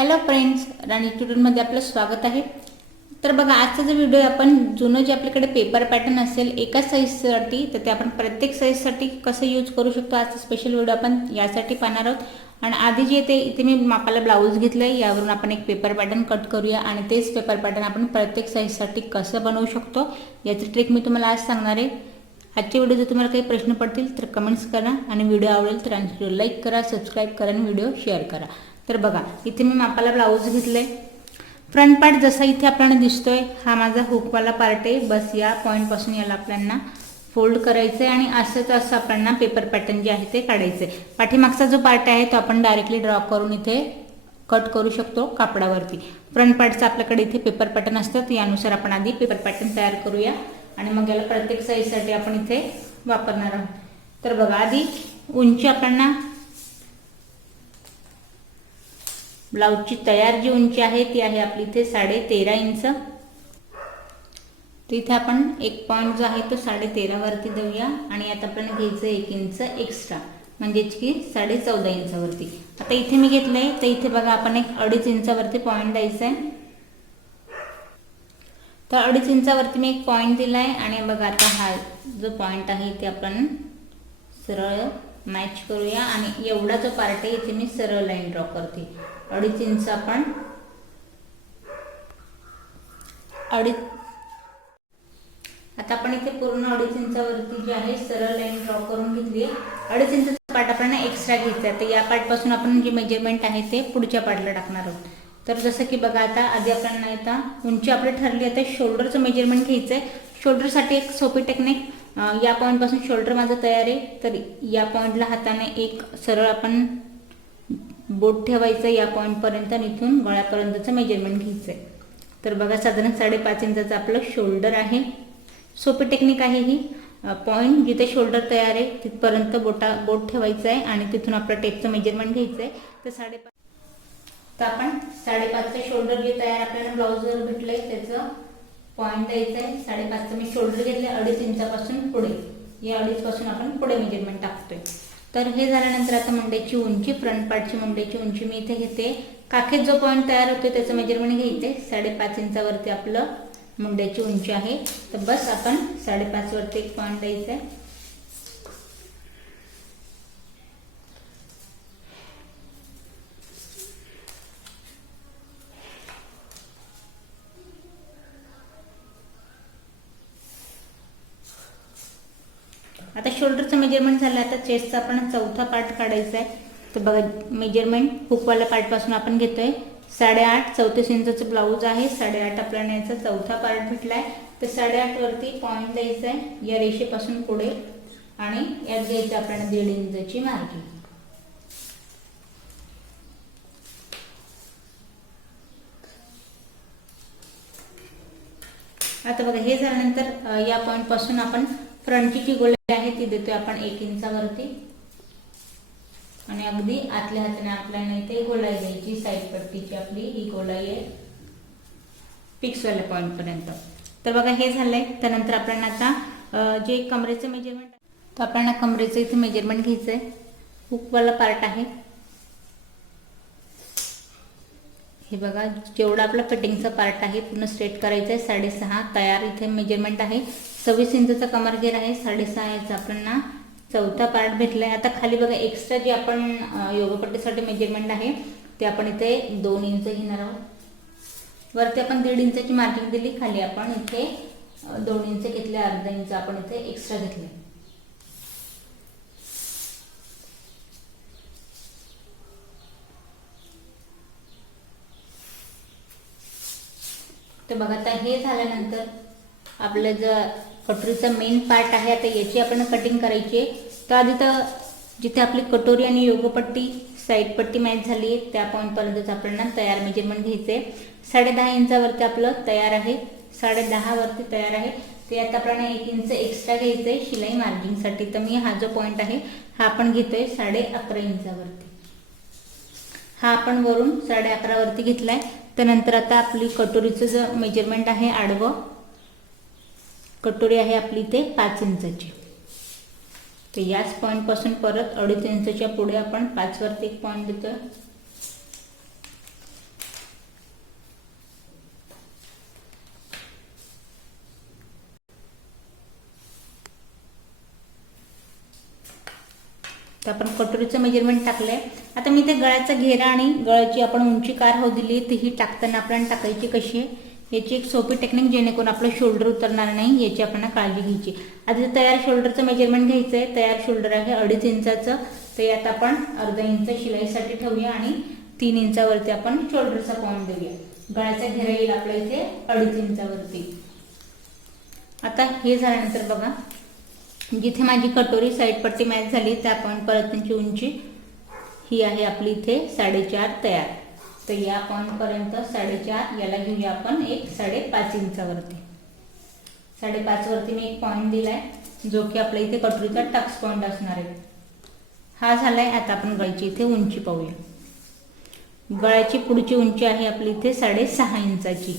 Hello friends, राणी ट्युटोरियलमध्ये आपलं स्वागत आहे। तर बघा, आजचा जो व्हिडिओ आपण जुनं जे आपल्याकडे पेपर पॅटर्न असेल एका साईजसाठी, तर ते आपण प्रत्येक साईजसाठी कसं यूज करू शकतो, आजचा स्पेशल व्हिडिओ आपण यासाठी पाहणार आहोत। आणि आधी जे ते इथे मी मापाला ब्लाऊज घेतलंय, यावरून आपण एक पेपर पॅटर्न कट करूया आणि तेच पेपर पॅटर्न आपण प्रत्येक साईजसाठी कसं बनवू शकतो याची ट्रिक मी तुम्हाला आज सांगणार आहे। आजच्या व्हिडिओ जर तुम्हाला काही प्रश्न पडतील तर कमेंट्स करा आणि व्हिडिओ आवडेल तर व्हिडिओ लाईक करा, सबस्क्राइब करा आणि व्हिडिओ शेअर करा। तर बघा, इथे मी मापाला ब्लाऊज घेतले। फ्रंट पार्ट जसा इथे आपल्याला दिसतोय हा माझा हुकवाला पार्ट आहे। बस या पॉइंट पासून याला आपल्याला फोल्ड करायचं आहे आणि असंच असं आपल्याला पेपर पॅटर्न जे आहे ते काढायचं आहे। पाठीमागचा जो पार्ट आहे तो आपण डायरेक्टली ड्रॉ करून इथे कट करू शकतो कापडावरती। फ्रंट पार्टचा आपल्याकडे इथे पेपर पॅटर्न असतात, यानुसार आपण आधी पेपर पॅटर्न तयार करूया आणि मग याला प्रत्येक साईजसाठी आपण इथे वापरणार आहोत। तर बघा, आधी उंची आपल्याला ब्लाऊजची तयार जी उंची आहे ती आहे आपली इथे 13.5 इंच। तर इथे आपण एक पॉइंट जो आहे तो 13.5 वरती देऊया आणि आता आपल्याला घ्यायचं 1 इंच एक्स्ट्रा, म्हणजे की 14.5 इंचावरती। आता इथे मी घेतलंय, तर इथे बघा आपण एक 2.5 इंचावरती पॉइंट द्यायचा आहे। तर 2.5 इंचावरती मी एक पॉइंट दिलाय आणि बघा आता हा जो पॉइंट आहे ते आपण सरळ मॅच करूया आणि एवढा जो पार्ट आहे इथे मी सरळ लाईन ड्रॉ करते। 2.5 इंच आपण आता आपण इथे पूर्ण 2.5 इंचावरती जे आहे सरळ लाईन ड्रॉ करून घेतली आहे। 2.5 इंचाचा पार्ट आपल्याला एक्स्ट्रा घ्यायचा आहे। तर या पार्ट पासून आपण जे मेजरमेंट आहे ते पुढच्या पार्टला टाकणार आहोत। तर जसं की बघा, आता आधी आपल्याला आता उंची आपली ठरली, आता शोल्डरचं मेजरमेंट घ्यायचं आहे। शोल्डरसाठी एक सोपी टेक्निक, या पॉइंट पासून शोल्डर माझं तयार आहे, तर या पॉइंटला हाताने एक सरळ आपण बोट ठेवायचं या पॉइंट पर्यंत आणि इथून गळ्यापर्यंतचं मेजरमेंट घ्यायचं आहे। तर बघा, साधारण 5.5 इंचाचं आपलं शोल्डर आहे। सोपी टेक्निक आहे ही। पॉइंट जिथे शोल्डर तयार आहे तिथपर्यंत बोट ठेवायचं आहे आणि तिथून आपलं टेपचं मेजरमेंट घ्यायचं आहे। तर 5.5, तर आपण 5.5चं शोल्डर जे तयार आपल्याला ब्लाऊजवर भेटलंय त्याचं पॉइंट द्यायचं आहे। 5.5चं मी शोल्डर घेतले, 2.5 इंचापासून पुढे, या 2.5 पासून आपण पुढे मेजरमेंट टाकतोय। तर हे झाल्यानंतर आता मुंड्याची उंची, फ्रंट पार्टची मुंड्याची उंची मी इथे घेते। काखेत जो पॉइंट तयार होतोय त्याचं मेजरमेंट घ्यायचंय। 5.5 इंचावरती आपलं मुंड्याची उंची आहे, तर बस आपण 5.5 वरती एक पॉइंट द्यायचा आहे। आता शोल्डरचं मेजरमेंट झालं, आता चेस्टचा आपण चौथा पार्ट काढायचा आहे। तर बघा, मेजरमेंट हुकवाल्या पार्ट पासून आपण घेतोय 8.5, 34 इंचाचं ब्लाऊज आहे। 8.5 आपल्याला याचा चौथा पार्ट भेटलाय, तर 8.5 वरती पॉइंट द्यायचा आहे या रेषेपासून पुढे आणि यात घ्यायचं आपल्याला 1.5 इंचाची मार्जिन। आता बघा, हे झाल्यानंतर या पॉइंट पासून आपण फ्रंटची जी गोलाई आहे ती देतोय आपण 1 इंचावरती आणि अगदी आतल्या हाताने आपल्याला इथे गोलाई द्यायची। साईड पट्टीची आपली ही गोलाई आहे फिक्सवाल्या पॉइंट पर्यंत। तर बघा, हे झालंय। त्यानंतर आपल्याला आता जे कमरेचं मेजरमेंट, तर आपल्याला कमरेचं इथे मेजरमेंट घ्यायचंय। हुकवाला पार्ट आहे हे बघा, जेवढा आपला कटिंगचा पार्ट आहे पूर्ण स्ट्रेट करायचं आहे। 6.5 तयार इथे मेजरमेंट आहे। 26 इंचाचा कमरघेर आहे। 6.5 याचा आपल्याला चौथा पार्ट भेटलाय। आता खाली बघा, एक्स्ट्रा जे आपण योगपट्टीसाठी मेजरमेंट आहे ते आपण इथे 2 इंच घेणार आहोत। वरती आपण 1.5 इंचाची मार्जिन दिली, खाली आपण इथे 2 इंच घेतले, अर्धा इंच आपण इथे एक्स्ट्रा घेतले। तर बघा, आता हे झाल्यानंतर आपलं जो कटोरीचा मेन पार्ट आहे, आता याची आपण कटिंग करायची आहे। तर आधी तर जिथे आपली कटोरी आणि योगपट्टी साईड पट्टी मॅच झाली आहे त्या पॉइंट पर्यंतच आपल्याला तयार मेजरमेंट घ्यायचे। 10.5 इंचावरती आपलं तयार आहे, 10.5 वरती तयार आहे। ते आता आपल्याला 1 इंच एक्स्ट्रा घ्यायचंय शिलाई मार्जिनसाठी। तर मी हा जो पॉइंट आहे हा आपण घेतोय 11.5 इंचावरती। हा आपण वरून 11.5 वरती घेतलाय। त्यानंतर आता आपली कटोरीचं जो मेजरमेंट आहे, आडवं कटोरी आहे आपली ते 5 इंचाची। तर याच पॉइंट पासून परत 2.5 इंचच्या पुढे आपण 5 वरती एक पॉइंट देतोय। तर आपण कटोरीचं मेजरमेंट टाकलंय. आता मी ते गळ्याचा घेरा आणि गळ्याची आपण उंची काय राहू दिली तीही टाकताना आपल्याला टाकायची कशी आहे याची एक सोपी टेक्निक, जेणेकरून आपलं शोल्डर उतरणार नाही याची आपण काळजी घ्यायची. आता तयार शोल्डरचं मेजरमेंट घ्यायचं आहे. तयार शोल्डर आहे 2.5 इंचाचं, तर यात आपण अर्धा इंच शिलाईसाठी ठेवूया आणि 3 इंचावरती आपण शोल्डरचा पॉईंट देऊया. गळ्याचा घेरा येईल आपल्या इथे 2.5 इंचावरती. आता हे झाल्यानंतर बघा, जिथे माझी कटोरी साईड पट्टी मॅच झाली त्या पॉईंट पर्यंतची उंची ही आहे आपली इथे 4.5 तयार. तर या पॉईंट पर्यंत 4.5, याला घेऊया आपण एक 5.5 इंचावरती. 5.5 वरती मी एक पॉईंट दिलाय जो की आपल्या इथे कटोरीचा टक्स पॉईंट असणार आहे. हा झालाय. आता आपण गळ्याची इथे उंची पाहूया. गळ्याची पुढची उंची आहे आपली इथे 6.5 इंचाची.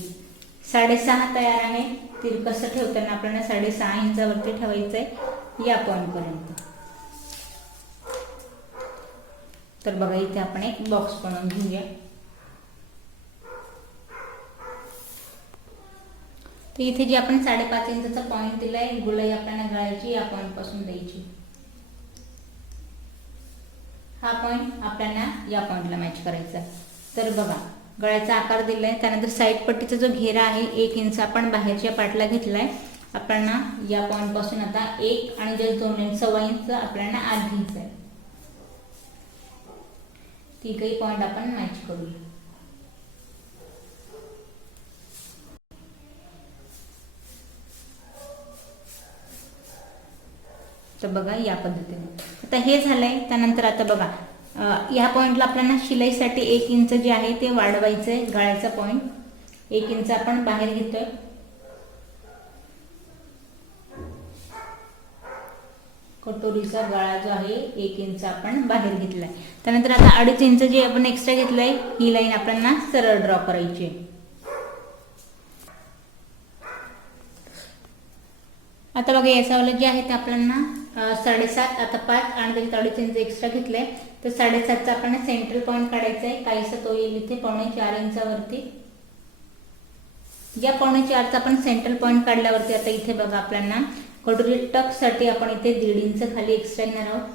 6.5 तयार आहे. तिरकस ठेवताना आपल्याला 6.5 इंचावरती ठेवायचं आहे या पॉईंट पर्यंत. तर बघा इथे आपण एक बॉक्स बनवून घेऊया. तर इथे जी आपण 5.5 इंचाचा पॉईंट दिलाय, गोलाई आपल्याला गळ्याची या पॉईंट पासून द्यायची. हा पॉईंट आपल्याला या पॉईंटला मॅच करायचा. तर बघा गळ्याचा आकार दिलाय. त्यानंतर साईड पट्टीचा जो घेरा आहे 1 इंच आपण बाहेरच्या पार्टला घेतलाय. आपल्याला या पॉईंट पासून आता 1 आणि जस्ट 2 इंच 1.25 इंच आपल्याला आत घ्यायचा आहे. तिघही पॉईंट आपण मॅच करूया. तर बघा या पद्धतीने आता हे झालंय. त्यानंतर आता बघा या पॉईंटला आपल्याला शिलाईसाठी 1 इंच जे आहे ते वाढवायचंय. गळ्याचा पॉईंट 1 इंच आपण बाहेर घेतोय. कटोरीचा गळा जो आहे 1 इंच आपण बाहेर घेतलाय. त्यानंतर आता 2.5 इंच जे आपण एक्स्ट्रा घेतलंय ही लाईन आपल्याला सरळ ड्रॉ करायची. आता बघा याच्यावाला जे आहे ते आपल्याला 7.5 आता 5 आणि त्याच्यात 2.5 इंच एक्स्ट्रा घेतलंय. तर 7.5चा आपण सेंट्रल पॉईंट काढायचा आहे. काहीसा तो येईल इथे 4.25 इंचावरती. या 4.25चा आपण सेंट्रल पॉईंट काढल्यावरती आता इथे बघा आपल्याला कटोरी टक्स साठी आपण इथे 1.5 इंच खाली एक्स्ट्रा घेणार आहोत.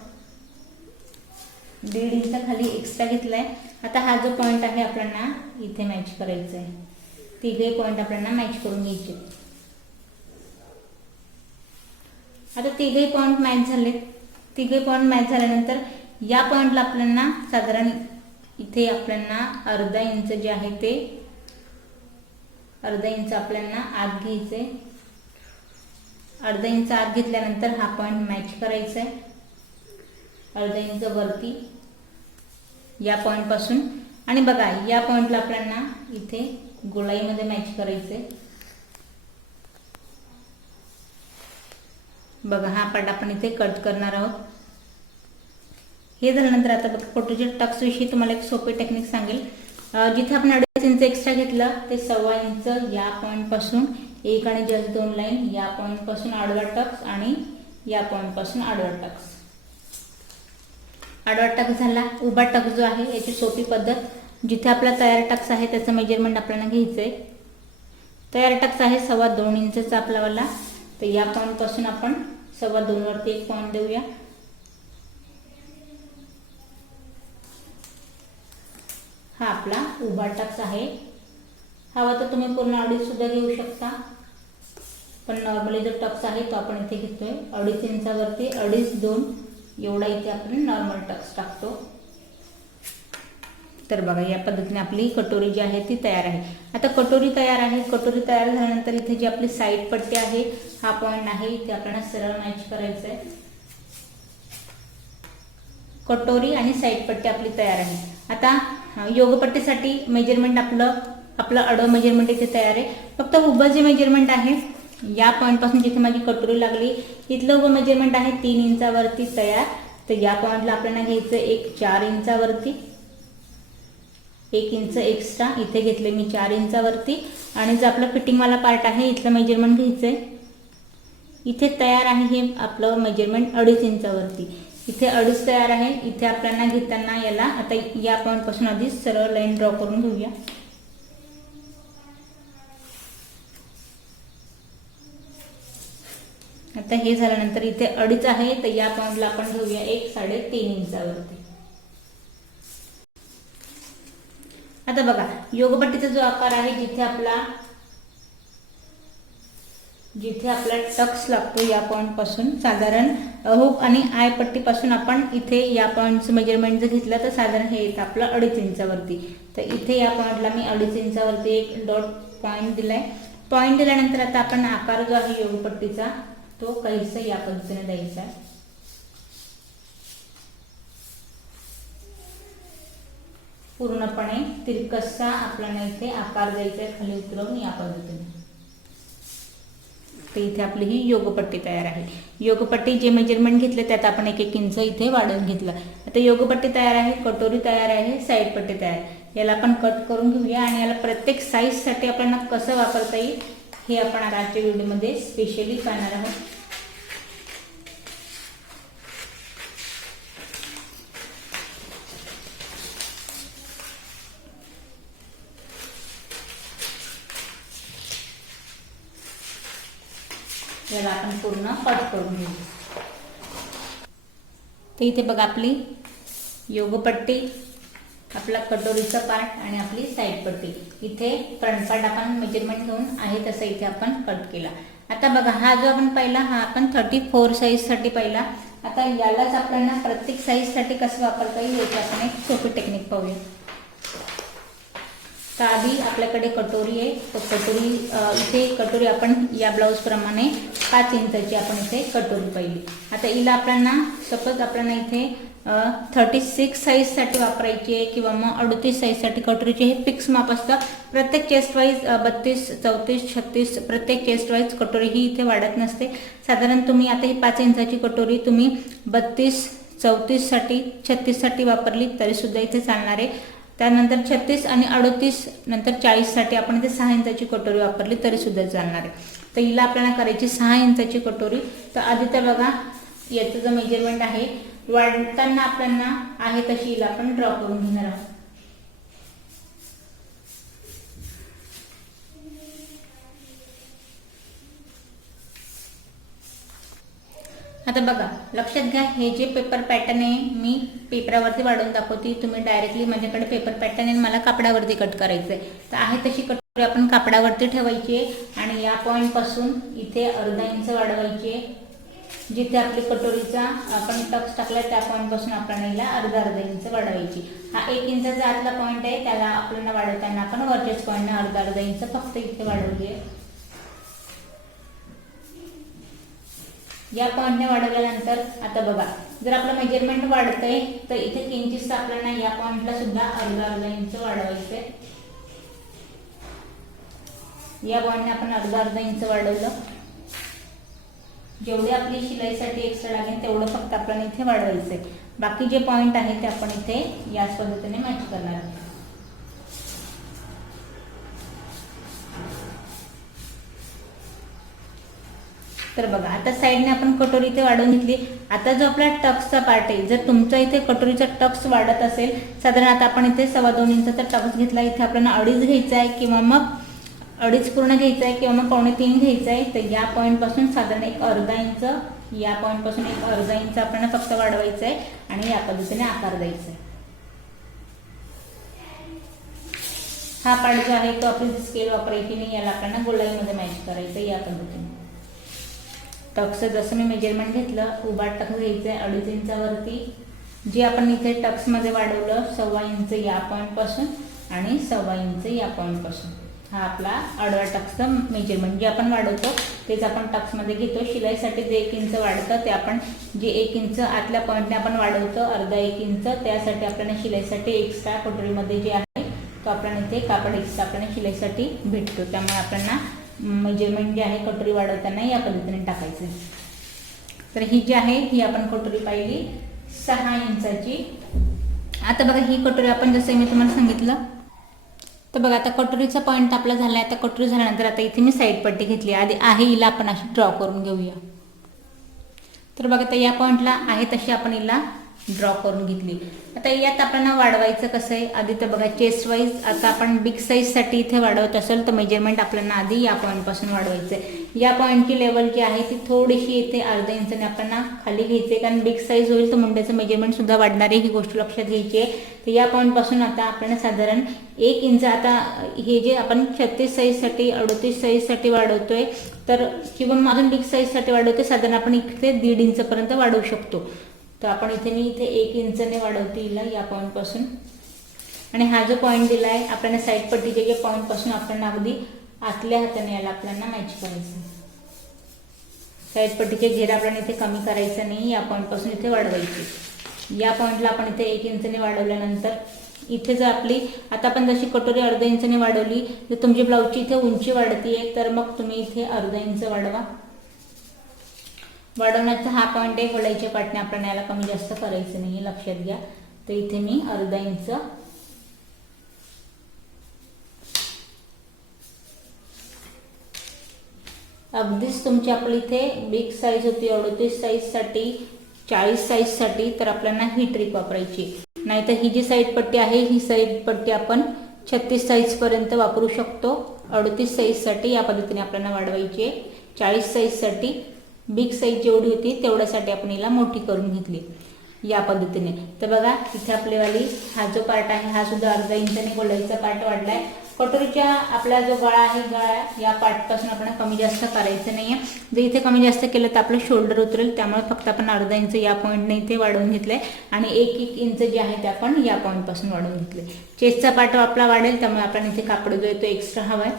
1.5 इंच खाली एक्स्ट्रा घेतलाय. आता हा जो पॉईंट आहे आपल्याला इथे मॅच करायचा आहे. तिघे पॉईंट आपल्याला मॅच करून घ्यायचे. आता तिघे पॉईंट मॅच झाले. तिघे पॉईंट मॅच झाल्यानंतर या पॉईंटला आपल्याला साधारण इथे आपल्याला अर्धा इंच जे आहे ते अर्धा इंच आपल्याला आत घ्यायचे. अर्धा इंच आत घेतल्यानंतर हा पॉईंट मॅच करायचा आहे अर्धा इंच वरती या पॉईंट पासून. आणि बघा या पॉईंटला आपल्याला इथे गोलाईमध्ये मॅच करायचे. बघा हा पार्ट आपण इथे कट करणार आहोत. हे झाल्यानंतर आता बघा कटोरीच्या टक्स विषयी तुम्हाला एक सोपी टेक्निक सांगेल. जिथे आपण 2.5 इंच एक्स्ट्रा घेतलं ते 1.25 इंच या पॉईंट पासून 1 आणि जस्ट 2 लाईन या पॉईंट पासून आडवा टक्स आणि या पॉईंट पासून आडवा टक्स. आडवा टक्स झाला. उभा टक्स जो आहे याची सोपी पद्धत, जिथे आपला तयार टक्स आहे त्याचं मेजरमेंट आपल्याला घ्यायचंय. तयार टक्स आहे 2.25 इंचचा आपल्यावाला. तर या पॉईंट पासून आपण 2.25 वरती एक पॉईंट देऊया. हा आपला उभा टक्स आहे. हवा तर तुम्ही पूर्ण 2.5 सुद्धा घेऊ शकता, पण नॉर्मली जो टक्स आहे तो आपण इथे घेतोय 2.5 इंचावरती 2.5-2 एवढा इथे आपण नॉर्मल टक्स टाकतो. तर बघा या पद्धतीने आपली कटोरी जी आहे ती तयार आहे. आता कटोरी तयार आहे. कटोरी तयार झाल्यानंतर इथे जी आपली साईड पट्टी आहे हा पॉईंट आहे इथे आपल्याला सरळ मॅच करायचं आहे. कटोरी आणि साईड पट्टी आपली तयार आहे. आता योगपट्टीसाठी मेजरमेंट आपलं आडवं मेजरमेंट इथे तयार आहे. फक्त उभं जे मेजरमेंट आहे या पॉईंट पासून जिथे माझी कटोरी लागली इथलं उभं मेजरमेंट आहे 3 इंचावरती तयार. तर या पॉईंटला आपल्याला घ्यायचं एक 4 इंचावरती. 1 इंच एक्स्ट्रा इथे घेतले मी 4 इंचावरती. आणि जो आपला फिटिंगवाला पार्ट आहे इथलं मेजरमेंट घ्यायचंय. इथे तयार आहे हे आपलं मेजरमेंट 2.5 इंचावरती. इथे 2.5 तयार आहे. इथे आपल्याला घेताना याला आता या पॉईंट पासून आधी सरळ लाईन ड्रॉ करून घेऊया. आता हे झाल्यानंतर इथे अडीच आहे, तर या पॉईंटला आपण घेऊया एक 3.5 इंचावरती. आता बघा योगपट्टीचा जो आकार आहे, जिथे आपला टक्स लागतो या पॉईंट पासून साधारण हुक आणि आय पट्टी पासून आपण इथे या पॉईंटचं मेजरमेंट जर घेतलं तर साधारण हे येतं आपलं 2.5 इंचावरती. तर इथे या पॉईंटला मी 2.5 इंचावरती एक डॉट पॉईंट दिलाय. पॉईंट दिल्यानंतर आता आपण आकार जो आहे योगपट्टीचा तो काहीसा या पद्धतीने द्यायचा आहे. पूर्णपणे तिरकसा आपल्याला इथे आकार द्यायचा आहे खाली उतरवून या पद्धतीने. तर इथे आपली ही योगपट्टी तयार आहे. योगपट्टी जे मेजरमेंट घेतले त्यात आपण 1-1 इंच इथे वाढवून घेतलं. आता योगपट्टी तयार आहे, कटोरी तयार आहे, साईड पट्टी तयार. याला आपण कट करून घेऊया आणि याला प्रत्येक साईजसाठी आपल्याला कसं वापरता येईल हे आपण आजच्या व्हिडिओमध्ये स्पेशली पाहणार आहोत. याला आपण पूर्ण कट करून घेऊ. तर इथे बघा आपली योगपट्टी, आपला कटोरीचा पार्ट आणि आपली साईड पट्टी. इथे फ्रंट पार्ट आपण मेजरमेंट घेऊन आहे तसं इथे आपण कट केला. आता बघा हा जो आपण पहिला हा आपण 34 साईजसाठी पहिला. आता यालाच आपल्याला प्रत्येक साईजसाठी कसं वापरता येईल याची आपण एक सोपी टेक्निक पाहूया. तर आधी आपल्याकडे कटोरी आहे, तो कटोरी इथे कटोरी आपण या ब्लाऊज प्रमाणे 5 इंचाची आपण इथे कटोरी पाहिली. आता हिला आपल्याला सपोज आपल्याला इथे 36 साईजसाठी वापरायची आहे किंवा मग 38 साईजसाठी कटोरीचे हे फिक्स माप असतं. प्रत्येक चेस्ट वाईज 32, 34, 36 प्रत्येक चेस्ट वाईज कटोरी ही इथे वाढत नसते. साधारण तुम्ही आता ही 5 इंचाची कटोरी तुम्ही 32, 34 साठी 36 साठी वापरली तरी सुद्धा इथे चालणार आहे. त्यानंतर 36 आणि 38 नंतर 40 साठी आपण इथे 6 इंचाची कटोरी वापरली तरी सुद्धा चालणार आहे. तर हिला आपल्याला करायची 6 इंचाची कटोरी. तर आधी तर बघा याचं जो मेजरमेंट आहे वाढताना आपल्याला आहे तशी हिला आपण ड्रॉ करून घेणार आहोत. आता बघा लक्षात घ्या, हे जे पेपर पॅटर्न आहे मी पेपरावरती वाढवून दाखवते. तुम्ही डायरेक्टली माझ्याकडे पेपर पॅटर्न आहे मला कापडावरती कट करायचं आहे. तर आहे तशी कटोरी आपण कापडावरती ठेवायची आहे आणि या पॉईंट पासून इथे अर्धा इंच वाढवायची आहे. जिथे आपली कटोरीचा आपण टक्स टाकला त्या पॉईंट पासून आपल्याला अर्धा इंच वाढवायची. हा 1 इंचाचा आतला पॉईंट आहे, त्याला आपल्याला वाढवताना आपण वरच्याच पॉईंटने अर्धा इंच फक्त इथे वाढवली आहे. या पॉईंटने वाढवल्यानंतर आता बघा जर आपलं मेजरमेंट वाढतंय तर इथे किंचित आपल्याला या पॉईंटला सुद्धा अर्धा इंच वाढवायचंय. या पॉईंटने आपण अर्धा इंच वाढवलं. जेवढे आपली शिलाईसाठी एक्स्ट्रा लागेल तेवढं फक्त आपल्याला इथे वाढवायचंय. बाकी जे पॉईंट आहे ते आपण इथे याच पद्धतीने मॅच करणार आहोत. तर बघा आता साईडने आपण कटोरी इथे वाढवून घेतली. आता जो आपला टक्सचा पार्ट आहे, जर तुमचा इथे कटोरीचा टक्स वाढत असेल, साधारण आता आपण इथे 2.25 इंचाचा टक्स घेतला, इथे आपल्याला 2.5 घ्यायचा आहे किंवा मग 2.5 पूर्ण घ्यायचा आहे किंवा मग 2.25 घ्यायचा आहे. तर या पॉईंट पासून साधारण एक अर्धा इंच, या पॉईंट पासून एक अर्धा इंच आपल्याला फक्त वाढवायचं आहे आणि या पद्धतीने आकार द्यायचा आहे. हा पार्ट जो आहे तो आपली स्केल वापरायची नाही, याला आपल्याला गोलाईमध्ये मॅच करायचं या पद्धतीने. टक्स जसं मी मेजरमेंट घेतलं, उभा टक्स घ्यायचा आहे 2.5 इंचावरती. जे आपण इथे टक्समध्ये वाढवलं 1.25 इंच या पॉईंट पासून आणि 1.25 इंच या पॉईंट पासून, हा आपला आडवा टक्सचा मेजरमेंट. जे आपण वाढवतो तेच आपण टक्समध्ये घेतो. शिलाईसाठी जे 1 इंच वाढतं ते आपण जे 1 इंच आतल्या पॉईंटने आपण वाढवतो अर्धा 1 इंच, त्यासाठी आपल्याला शिलाईसाठी एक्स्ट्रा कटोरीमध्ये जे आहे तो आपल्याला इथे कापड एक्स्ट्रा आपल्याला शिलाईसाठी भेटतो. त्यामुळे आपल्याला मेजरमेंट जे आहे कटोरी वाढवताना या पद्धतीने टाकायचं. तर ही जी आहे ही आपण कटोरी पाहिली 6 इंचाची. आता बघा ही कटोरी आपण जसं मी तुम्हाला सांगितलं, तर बघा आता कटोरीचा पॉईंट आपला झाला. आता कटोरी झाल्यानंतर आता इथे मी साईड पट्टी घेतली. आधी आहे हिला आपण अशी ड्रॉ करून घेऊया. तर बघा आता या पॉईंटला आहे तशी आपण हिला ड्रॉ करून घेतली। आता यात आपल्याला वाढवायचं कसं आहे, आधी तर बघा चेस्ट वाईज आता आपण बिग साईजसाठी इथे वाढवत असेल तर मेजरमेंट आपल्याला आधी या पॉईंटपासून वाढवायचं आहे। या पॉईंटची लेवल जी आहे ती थोडीशी इथे अर्धा इंचाने आपल्याला खाली घ्यायची आहे, कारण बिग साईज होईल तर मुंड्याचं मेजरमेंटसुद्धा वाढणार आहे, ही गोष्ट लक्षात घ्यायची आहे। तर या पॉईंटपासून आता आपल्याला साधारण 1 इंच, आता हे जे आपण 36 साईजसाठी 38 साईजसाठी वाढवतोय तर किंवा अजून बिग साईजसाठी वाढवतोय साधारण आपण इथे 1.5 इंचपर्यंत वाढवू शकतो। तर आपण मी इथे 1 इंचने वाढवते हिला या पॉईंटपासून। आणि हा जो पॉईंट दिला आहे आपल्याला साईड पट्टीच्या जे पॉईंटपासून आपल्याला अगदी आतल्या हाताने याला आपल्याला मॅच करायचं। साईड पट्टीचे घेर आपल्याला इथे कमी करायचं नाही, या पॉईंटपासून इथे वाढवायची। या पॉईंटला आपण इथे 1 इंचने वाढवल्यानंतर इथे जर आपली आता आपण जशी कटोरी अर्धा इंचने वाढवली, जर तुमची ब्लाऊजची इथे उंची वाढतीये तर मग तुम्ही इथे अर्धा इंच वाढवा। वाढवण्याचा हा पॉईंट आहे, वळायच्या पाटने आपल्याला याला कमी जास्त करायचं नाही, लक्षात घ्या। तर इथे मी अर्धा इंच अगदीच तुमची आपली इथे बिग साईज होती 38 साईजसाठी 40 साईजसाठी तर आपल्याला ही ट्रिक वापरायची, नाहीतर ही जी साईड पट्टी आहे ही साईड पट्टी आपण 36 साईजपर्यंत वापरू शकतो। 38 साईजसाठी या पद्धतीने आपल्याला वाढवायची आहे। 40 साईजसाठी बिग साईज जेवढी होती तेवढ्यासाठी आपण हिला मोठी करून घेतली या पद्धतीने। तर बघा इथे आपल्यावाली हा जो पार्ट आहे हा सुद्धा अर्धा इंचाने गोलाईचा पार्ट वाढलाय। कटोरीच्या आपला जो गळा आहे, गळा या पार्टपासून आपण कमी जास्त करायचं नाहीये। जर इथे कमी जास्त केलं तर आपलं शोल्डर उतरेल, त्यामुळे फक्त आपण अर्धा इंच या पॉईंटने इथे वाढवून घेतलंय आणि 1 इंच जे आहे ते आपण या पॉईंटपासून वाढवून घेतले। चेस्टचा पार्ट आपला वाढेल, त्यामुळे आपण इथे कापड जो आहे तो एक्स्ट्रा हवाय।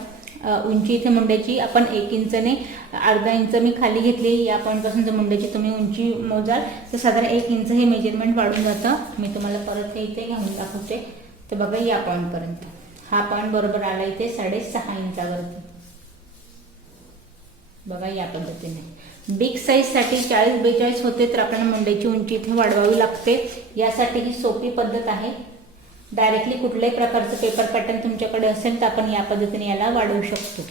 उंची इथे मुंड्याची आपण 1 इंचने अर्धा इंच मी खाली घेतली। या पॉईंटपासून जर मुंड्याची तुम्ही उंची मोजाल तर साधारण 1 इंच हे मेजरमेंट वाढून जातं। मी तुम्हाला परत हे इथे घेऊन दाखवते। तर बघा या पॉईंटपर्यंत हा पॉईंट बरोबर आला इथे 6.5 इंचावरती। बघा या पद्धतीने बिग साईजसाठी 40-42 होते तर आपल्याला मुंड्याची उंची इथे वाढवावी लागते। यासाठी ही सोपी पद्धत आहे। डायरेक्टली कुठल्याही प्रकारचं पेपर पॅटर्न तुमच्याकडे असेल तर आपण या पद्धतीने याला वाढवू शकतो।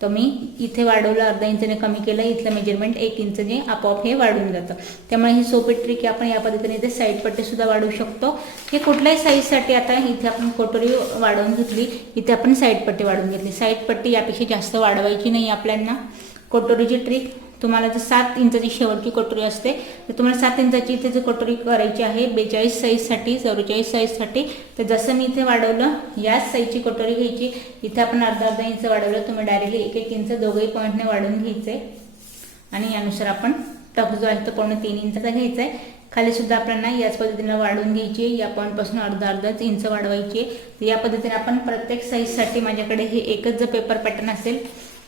तर मी इथे वाढवलं, अर्धा इंचने कमी केलं, इथलं मेजरमेंट 1 इंचने आपोआप हे वाढून जातं। त्यामुळे ही सोपी ट्रिक आहे, आपण या पद्धतीने इथे साईड पट्टी सुद्धा वाढवू शकतो। हे कुठल्याही साईजसाठी आता इथे आपण कटोरी वाढवून घेतली, इथे आपण साईड पट्टी वाढवून घेतली। साईड पट्टी यापेक्षा जास्त वाढवायची नाही आपल्याला। कटोरीची ट्रिक तुम्हाला जर 7 इंचाची शेवटची कटोरी असते तर तुम्हाला 7 इंचाची इथे जर कटोरी करायची आहे 42 साईजसाठी 44 साईजसाठी, तर जसं मी इथे वाढवलं याच साईजची कटोरी घ्यायची। इथे आपण अर्धा इंच वाढवलं, तुम्ही डायरेक्टली 1 इंच दोघंही पॉईंटने वाढवून घ्यायचंय आणि यानुसार आपण टक जो आहे तो 3.25 इंचाचा घ्यायचा आहे। खाली सुद्धा आपल्याला याच पद्धतीने वाढवून घ्यायची आहे। या पॉईंटपासून अर्धा इंच वाढवायची आहे। तर या पद्धतीने आपण प्रत्येक साईजसाठी माझ्याकडे हे एकच जर पेपर पॅटर्न असेल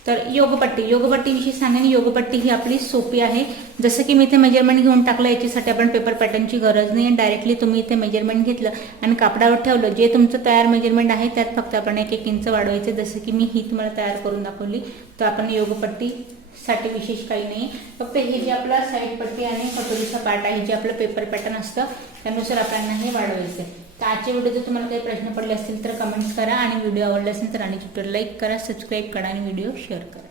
तर योगपट्टीविषयी सांगेन। योगपट्टी ही आपली सोपी आहे। जसं की मी इथे मेजरमेंट घेऊन टाकलं, याच्यासाठी आपण पेपर पॅटर्नची गरज नाही। डायरेक्टली तुम्ही इथे मेजरमेंट घेतलं आणि कापडावर ठेवलं, जे तुमचं तयार मेजरमेंट आहे त्यात फक्त आपण 1 इंच वाढवायचं। जसं की मी ही तुम्हाला तयार करून दाखवली। तर आपण योगपट्टीसाठी विशेष काही नाही, फक्त हे जे आपला साईड पट्टी आणि कटोरीचा पार्ट आहे, जे आपलं पेपर पॅटर्न असतं त्यानुसार आपल्याला हे वाढवायचं। तर आजच्या व्हिडिओ जर तुम्हाला काही प्रश्न पडले असतील तर कमेंट्स करा आणि व्हिडिओ आवडला असेल तर आणि ट्युटोरियल लाईक करा, सबस्क्राईब करा आणि व्हिडिओ शेअर करा।